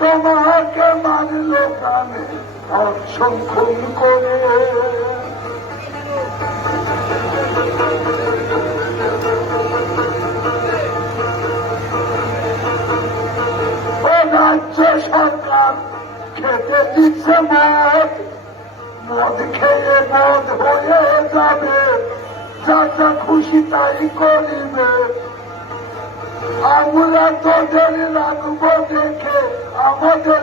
তোমাকে মারল ধর্ষণ খুন করে। রাজ্য সরকার, খেতে দিচ্ছে মদ। মদ খেয়ে মদ হয়ে যাবে, যা খুশি তাই করিবে। আমরা তোদের রাখব আমাদের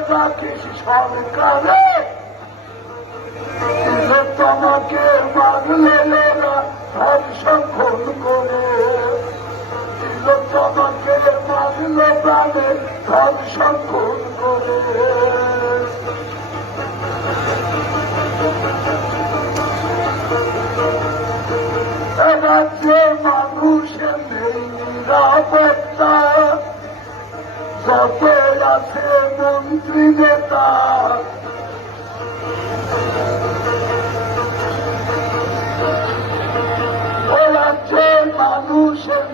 সরকারে তোমাকে মারলে সংশোধন করে তোমাকে মারলে প্রাণে সংশোধন করে। আছে মানুষের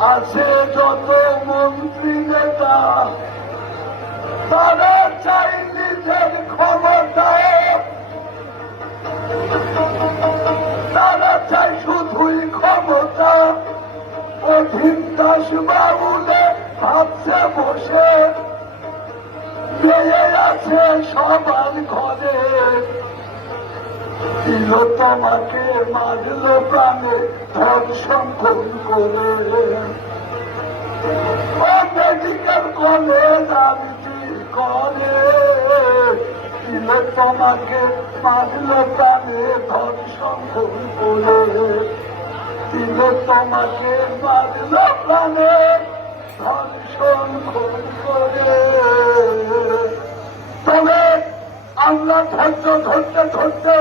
আছে যত মন্ত্রী নেতা। তারা চাই নিজের ক্ষমতা। তারা চাই শুধুই ক্ষমতা। অধীন দাস বাবুলে ভাবছে বসে। আছে সবার ঘরে। তোমাকে মারল প্রাণে ধর্ষণ করে। মেডিকেল কলেজ আরতি করে। দিল তোমাকে মারল প্রাণে ধর্ষণ করে। দিল তোমাকে মারল প্রাণে ধর্ষণ করে তবে আমরা ধৈর্য। ধরতে ধরতে